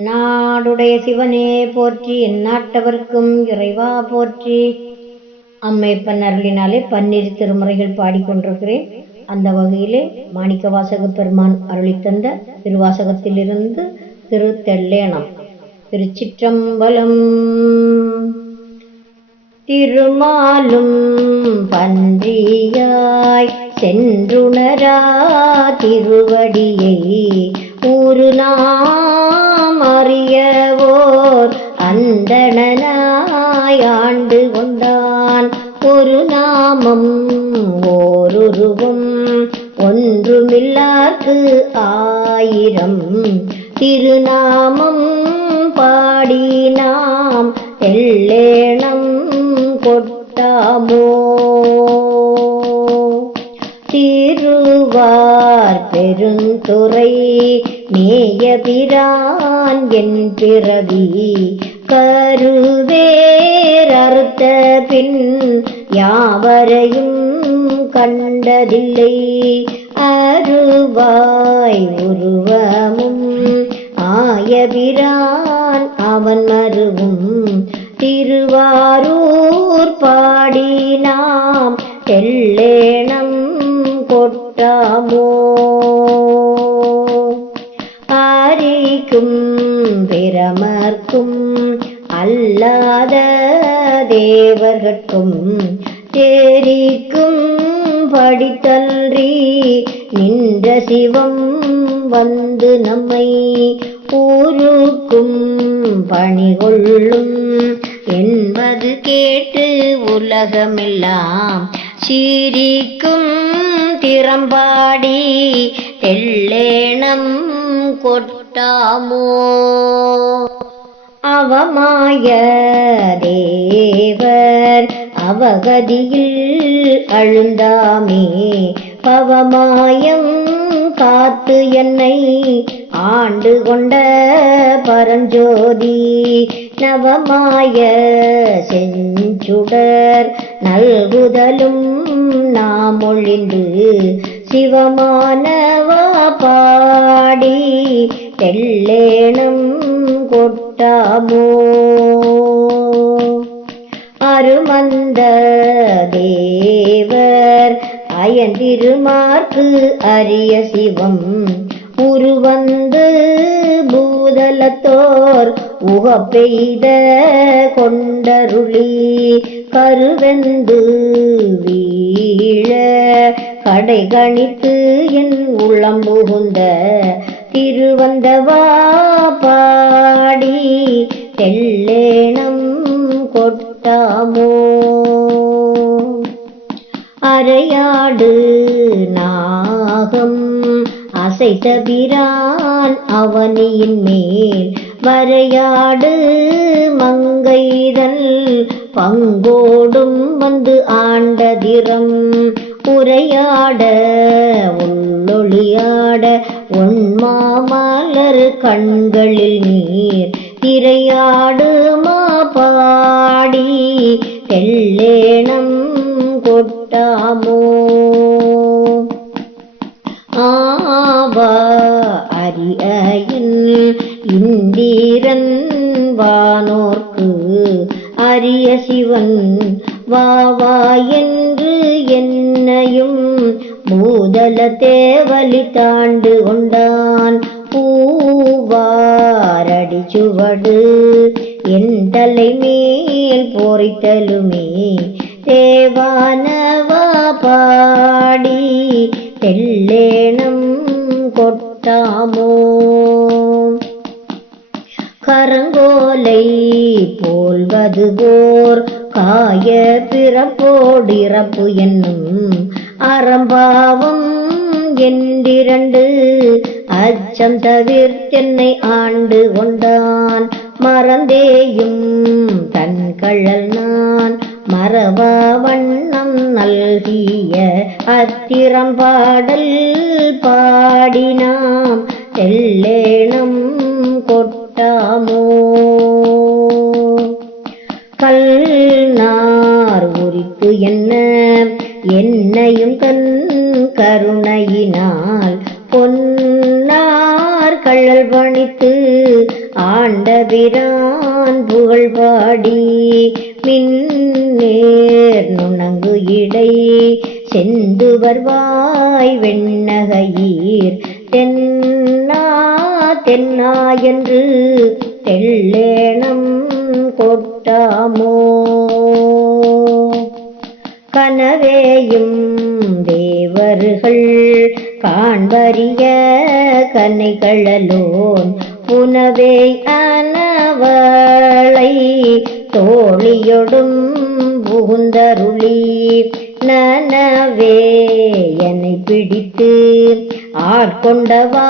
நாடுடைய சிவனே போற்றி, எந்நாட்டவர்க்கும் இறைவா போற்றி. அம்மையப்பன் அருளினாலே பன்னிரு திருமுறைகள் பாடிக்கொண்டிருக்கிறேன். அந்த வகையிலே மாணிக்கவாசக பெருமான் அருளித்தந்த திருவாசகத்திலிருந்து திருத்தெல்லேனம். திருச்சிற்றம்பலம். திருமாலும் பன்றியாய் சென்றுணரா திருவடியை ஊரு நாம் அறியவோர் அந்தணனாய் ஆண்டு கொண்டான். ஒரு நாமம் ஓருருவம் ஒன்றுமில்லார்க்கு ஆயிரம் திருநாமம் பாடி நாம் தெல்லேனம் கொட்டாமோ. திருவார் பெருந்துறை மேயபிரான் என் பிறவி கருவேரறுத்த பின் யாவரையும் கண்டதில்லை. அருவாய் உருவமும் ஆயபிரான் அவன் மருவும் திருவாரூர் பாடி நாம் தெல்லேனம் கொட்டாமோ. ஆரிக்கும் பிரமர்க்கும் அல்லாத தேவர்கட்கும் தேரிக்கும் படித்தல்றி நின்ற சிவம் வந்து நம்மை ஊருக்கும் பணிகொள்ளும் என்பது கேட்டு உலகமெல்லாம் சீரிக்கும் திறம்பாடி தெல்லேனம் கொட்டாமோ. அவமாய தேவர் அவகதியில் அழுந்தாமே பவமாயம் காத்து என்னை ஆண்டு கொண்ட பரஞ்சோதி நவமாய செஞ்சுடர் நல்குதலும் நாம் ஒழிந்து சிவமானவா பாடி தெல்லேனம் கொட்டாமோ. அருமந்த தேவர் அயந்திருமார்க்கு அரிய சிவம் உருவந்து பூதலத்தோர் உகப்பெய்த கொண்டருளி கருவெந்து வீழ கடை கணித்து என் உளம் புகுந்த திருவந்தவா பாடி தெல்லேனம் கொட்டாமோ. அரையாடு நாகம் அசைத்த பிரான் அவனியின் மேல் வரையாடு மங்கைதல் பங்கோடும் வந்து ஆண்டதிரம் உரையாட உள்ளொளியாட உன்மாமலர் கண்களில் நீர் திரையாடுமா பாடி தெல்லேனம் கொட்டாமோ. ஆவா அரியன் இந்திரன் வானோர்க்கு அரிய சிவன் வாவா என்று என்னையும் பூதல தேவலி தாண்டு கொண்டான். பூவாரடி சுவடு என் தலை மேல் போரித்தலுமே தேவானவா பாடி தெல்லேனம் கொட்டாமோ. கரங்கோலை போல்வது போர் காய பிறப்போடிறப்பு என்னும் அறம்பாவம் என்றிரண்டு அச்சம் தவிர்த்தென்னை ஆண்டு கொண்டான். மறந்தேயும் தன் கழல் நான் மறவா வண்ணம் நல்கிய அத்திரம்பாடல் பாடி நாம் தெல்லேனம் கொட்டாமோ. கல்நார் உரித்து என்னையும் தன் கருணையினால் பொன்னார் கழல் பணித்து ஆண்டபிரான் புகழ் பாடி மின்னேர் நுணங்கு இடை செந்து வருவாய் வெண்ணகையீர் தென்னா தென்னா என்று தெள்ளேணம் கொட்டாமோ. கனவேயும் தேவர்கள் காண்பரிய கனைகளோன் புனவே அனவளை தோழியொடும் புகுந்தருளி நனவே என்னை பிடித்து ஆட்கொண்டவா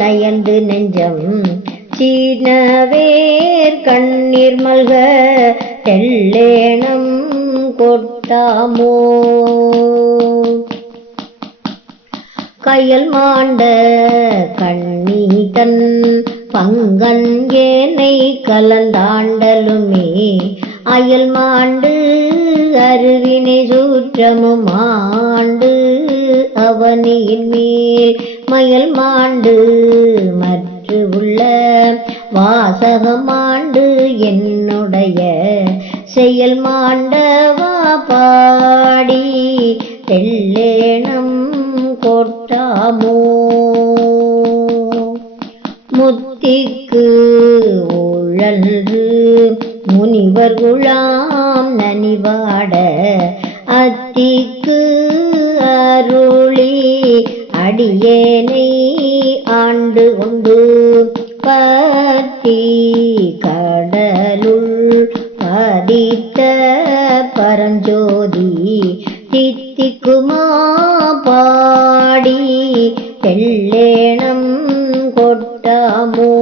நயந்து நெஞ்சம் சீனவேர் கண்ணீர் மல்க தெள்ளேணம் கொட்டாமோ. கயல் மாண்ட கண்ணீதன் பங்கன் ஏனை கலந்தாண்டலுமே அயல் மாண்டு அருவினை சூற்றமும் ஆண்டு அவனியின் மேல் மயல் மாண்டு மற்ற உள்ள வாசகமாண்டு என்னுடைய செயல் மாண்டவா பாடி தெள்ளேணம் கொட்டாமோ. முத்திக்கு ஊழன்று முனிவர் குழாம் நனிவாட அத்திக்கு அருளி அடியேனை ஆண்டு கொண்டு பத்தி கடலுள் பதித்த பரஞ்சோதி தித்திக்குமா பாடி தெள்ளேணம் கொட்டாமோ.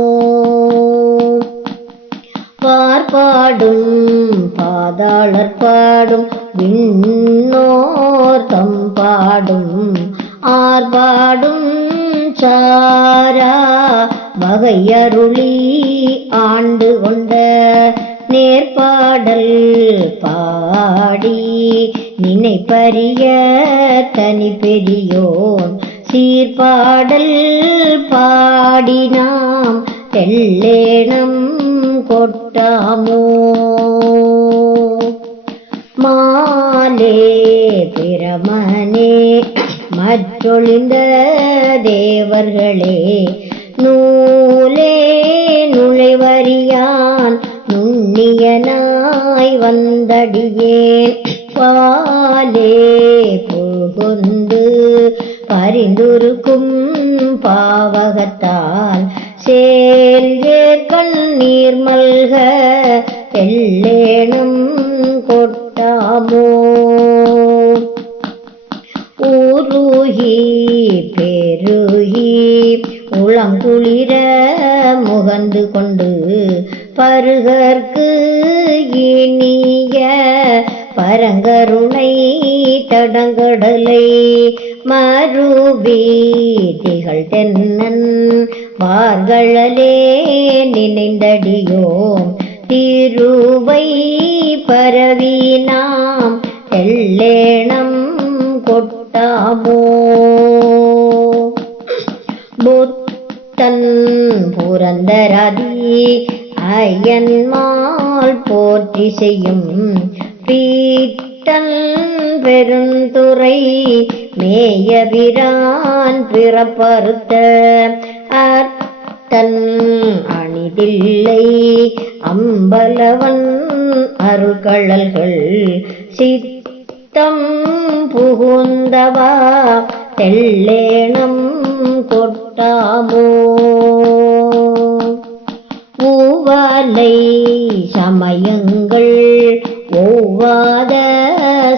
பார்ப்பாடும் பாதாளர் பாடும் விண்ணோர் தம்பாடும் ஆர்பாடும் சாரா வகையருளி ஆண்டு கொண்ட நேர்பாடல் பாடி நினைப்பரிய தனி பெரியோன் சீர்பாடல் பாடினாம் தெள்ளேணம் கொட்டாமோ. மாலே பிரமனே மற்றொழிந்த தேவர்களே நூலே நுழைவறியான் நுண்ணியனாய் வந்தடியேன் பாலே புகுந்து பரிந்துருக்கும் பாவகத்தால் சேல்வேர் கண்ணீர் மல்க தெள்ளேணம் கொட்டாமோ. ஊருகி பெருகி உளங்குளிர முகந்து கொண்டு பருகற்கு இனிய பரங்கருணை தடங்கடலை மறுபி திகழ் தென்னன் வார்களே நினைந்தடியோம் திருவை பரவி நாம் தெள்ளேணம் கொட்டாமோ. புத்தன் புரந்தராதி அயன்மால் போற்றி செய்யும் பீட்டன் பெருந்துரை மேயபிரான் பிறப்பறுத்த அர்த்தன் அணிதில்லை அம்பலவன் அருகழல்கள் சித்தம் புகுந்தவா தெள்ளேணம் கொட்டாமோ. ஊவலை சமயங்கள் ஒவ்வாத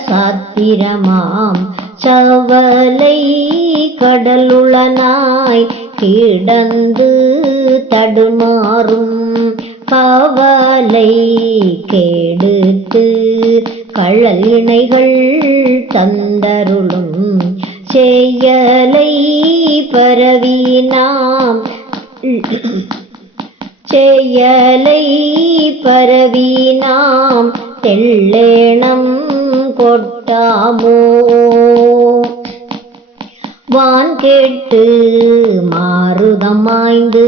சாத்திரமாம் சவலை கடலுளனாய் கிடந்து தடுமாறும் கவலை கெடுத்து கழல் இணைகள் தந்தருளும் செயலை பரவி நாம் செயலை பரவி நாம் தெள்ளேணம் கொட்டாமோ. வான் கேட்டு மாருதமாய்ந்து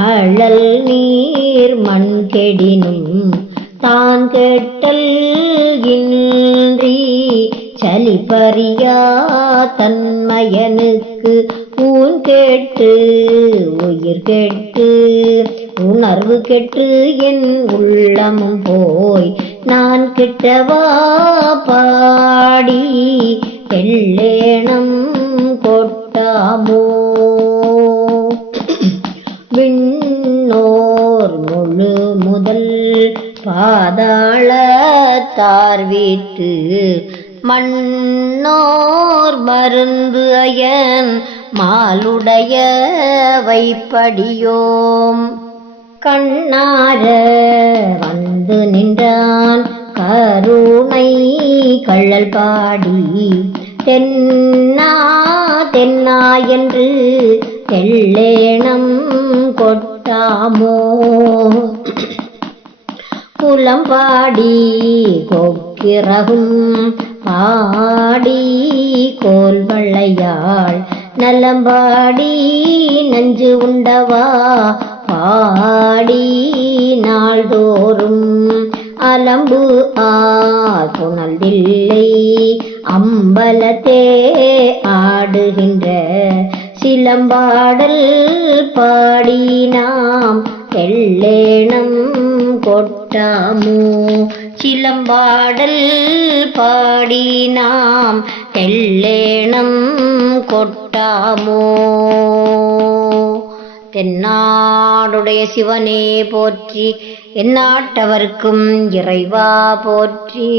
அழல் நீர் மண் கெடினும் தான் கெட்டல் இன்றி சலிப்பறியா தன்மையனுக்கு ஊன் கெட்டு உயிர் கெட்டு உணர்வு கெட்டு என் உள்ளமும் போய் நான் கிட்டவா பாடி எள்ளேணம் கொட்டாமோ. விண்ணோர் முழு முதல் பாதாளத்தார் வீட்டு மண்ணோர் மருந்து அயன் மாலுடைய வைப்படியோம். கண்ணார வந்து நின்றான் கருணை கள்ளல் பாடி தென்னா தென்னா என்று எள்ளேணம் கொட்டாமோ. புலம்பாடி கொக்கிறகும் பாடி கோல்வளையாள் நலம்பாடி நஞ்சு உண்டவா பாடி நாள்தோறும் அலம்பு புனல்தில்லை அம்பலத்தே ஆடுகின்ற சிலம்பாடல் பாடி நாம் எள்ளேணம் கொட்டாமோ. சிலம்பாடல் பாடி நாம் எள்ளேணம் கொட்டாமோ. தென்னாடுடைய சிவனே போற்றி, எந்நாட்டவர்க்கும் இறைவா போற்றி.